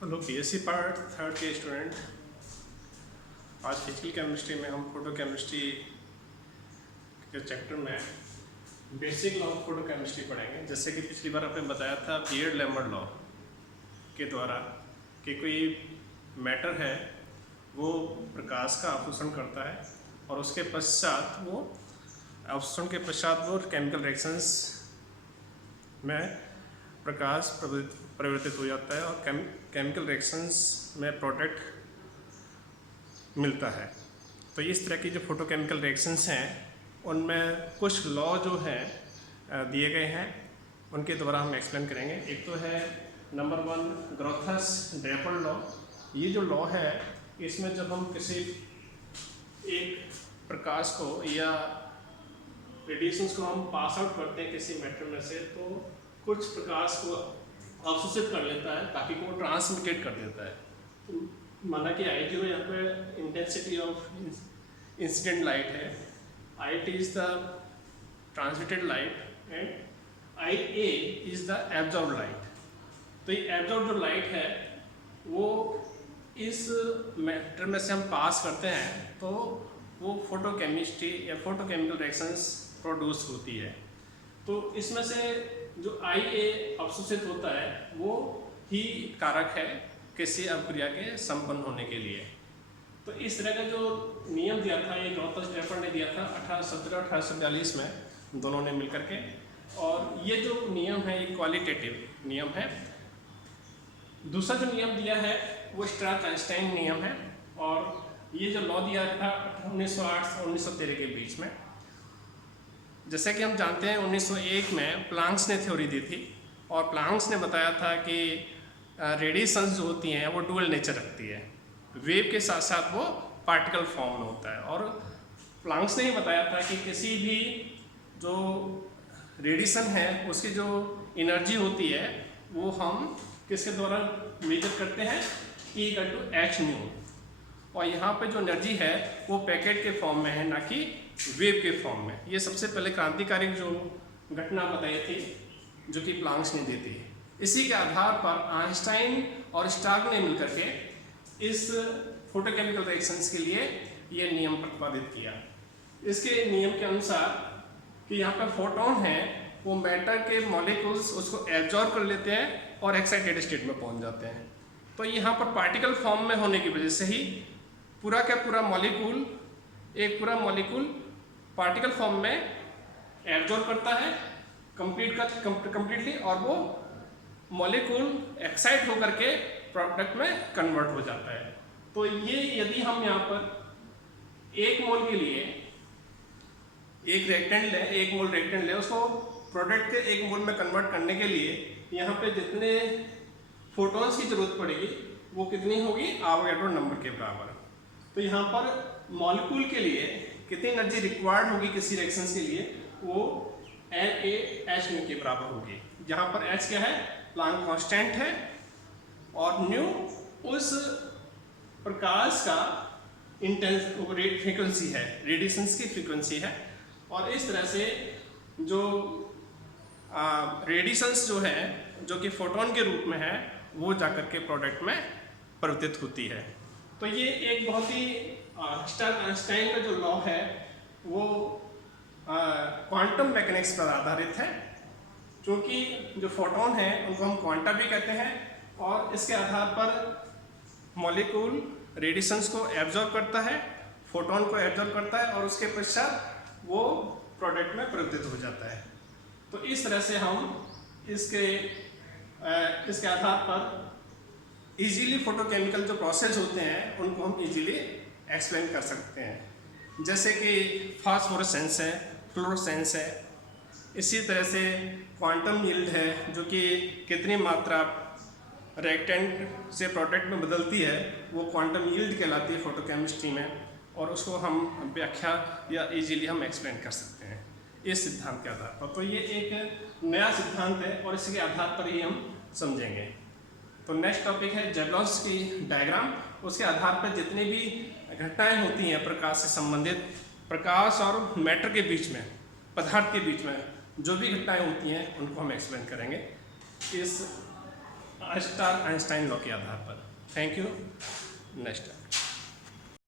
Hello BSc part third के student. आज physical chemistry में हम फोटो केमिस्ट्री के चैप्टर में basic law of photo chemistry पढ़ेंगे। जैसे कि पिछली बार आपने बताया था बीयर्ड-लैम्बर्ट लॉ के द्वारा कि कोई मैटर है वो प्रकाश का अवशोषण करता है और उसके पश्चात वो अवशोषण के पश्चात वो केमिकल रिएक्शंस में प्रकाश परिवर्तित हो जाता है और केमिकल रिएक्शंस में प्रोडक्ट मिलता है। तो इस तरह की जो फोटोकेमिकल रिएक्शंस हैं उनमें कुछ लॉ जो हैं दिए गए हैं, उनके द्वारा हम एक्सप्लेन करेंगे। एक तो है नंबर 1 ग्रोथस-ड्रेफल्ड लॉ। ये जो लॉ है इसमें जब हम किसी एक प्रकाश को या रेडिएशंस को हम पास आउट करते हैं किसी मैटर में से, तो कुछ प्रकाश को अवशोषित कर लेता है ताकि वो ट्रांसमिटेड कर देता है। माना कि I0 यहाँ पे इंटेंसिटी ऑफ इंसिडेंट लाइट है, IT is the transmitted light and IA is the absorbed light. तो ये एब्जॉर्ब्ड जो लाइट है वो इस मैटर में से हम पास करते हैं तो वो फोटोकेमिस्ट्री या फोटोकेमिकल रिएक्शंस प्रोड्यूस होती है। तो इसमें से जो IA अवशोषित होता है वो ही कारक है किसी अभिक्रिया के संपन्न होने के लिए। तो इस तरह का जो नियम दिया था ये ग्रोथस-ड्रेफल्ड ने दिया था 1817-1842 में, दोनों ने मिलकर के। और ये जो नियम है ये क्वालिटेटिव नियम है। दूसरा जो नियम दिया है वो स्ट्राक-आइंस्टाइन नियम है और ये जो लॉ दिया था 1908 से 1913 के बीच में। जैसे कि हम जानते हैं 1901 में प्लांक्स ने थ्योरी दी थी और प्लांक्स ने बताया था कि रेडिएशंस जो होती हैं वो डुअल नेचर रखती है, वेव के साथ साथ वो पार्टिकल फॉर्म में होता है। और प्लांक्स ने ही बताया था कि किसी भी जो रेडिएशन है उसकी जो एनर्जी होती है वो हम किसके द्वारा मेजर करते हैं, E=h²। और यहाँ पे जो एनर्जी है वो पैकेट के फॉर्म में है, ना कि वेव के फॉर्म में। ये सबसे पहले क्रांतिकारी जो घटना बताई थी जो कि प्लांक्स ने दी थी। इसी के आधार पर आइंस्टाइन और स्टार्क ने मिलकर के इस फोटोकेमिकल रिएक्शंस के लिए ये नियम प्रतिपादित किया। इसके नियम के अनुसार कि यहाँ पर फोटोन है वो मैटर के मॉलिक्यूल्स उसको एब्जॉर्ब कर लेते हैं और एक्साइटेड स्टेट में पहुँच जाते हैं। तो यहाँ पर पार्टिकल फॉर्म में होने की वजह से ही पूरा का पूरा मॉलिक्यूल, एक पूरा मॉलिक्यूल पार्टिकल फॉर्म में एब्जॉर्ब करता है कंप्लीटली और वो मॉलिक्यूल एक्साइट होकर के प्रोडक्ट में कन्वर्ट हो जाता है। तो ये यदि हम यहाँ पर 1 मोल के लिए 1 मोल रिएक्टेंट ले, उसको प्रोडक्ट के 1 मोल में कन्वर्ट करने के लिए यहाँ पे जितने फोटॉन्स की जरूरत पड़ेगी वो कितनी होगी, एवोगैड्रो नंबर के बराबर। तो यहाँ पर मॉलिक्यूल के लिए कितनी एनर्जी रिक्वायर्ड होगी किसी रिएक्शंस के लिए, वो NaH² के बराबर होगी। जहाँ पर H क्या है, प्लांक कांस्टेंट है और न्यू उस प्रकाश का फ्रीक्वेंसी है, रेडिएशंस की फ्रीक्वेंसी है। और इस तरह से जो रेडिएशंस जो है जो कि फोटोन के रूप में है वो जाकर के प्रोडक्ट में परिवर्तित होती है। तो ये एक बहुत ही स्टार्क-आइंस्टाइन का जो लॉ है वो क्वांटम मैकेनिक्स पर आधारित है, क्योंकि जो फोटोन है उनको हम क्वांटा भी कहते हैं और इसके आधार पर मॉलिक्यूल रेडिएशंस को एब्जॉर्ब करता है, फोटोन को एब्जॉर्ब करता है और उसके पश्चात वो प्रोडक्ट में परिवर्तित हो जाता है। तो इस तरह से हम इसके आधार पर इजीली फोटोकेमिकल जो प्रोसेस होते हैं उनको हम इजीली एक्सप्लेन कर सकते हैं। जैसे कि फास्फोरेसेंस है, फ्लोरोसेंस है, इसी तरह से क्वांटम यील्ड है जो कि कितनी मात्रा रिएक्टेंट से प्रोडक्ट में बदलती है वो क्वांटम यील्ड कहलाती है फोटोकेमिस्ट्री में, और उसको हम व्याख्या या इजीली हम एक्सप्लेन कर सकते हैं इस सिद्धांत के आधार पर। तो ये एक नया सिद्धांत है और इसके आधार पर ही हम समझेंगे। तो नेक्स्ट टॉपिक है जैवलॉन्स्की डायग्राम। उसके आधार पर जितनी भी घटनाएं होती हैं प्रकाश से संबंधित, प्रकाश और मैटर के बीच में, पदार्थ के बीच में जो भी घटनाएं होती हैं उनको हम एक्सप्लेन करेंगे इस स्टार आइंस्टाइन लॉ के आधार पर। Thank you. नेक्स्ट।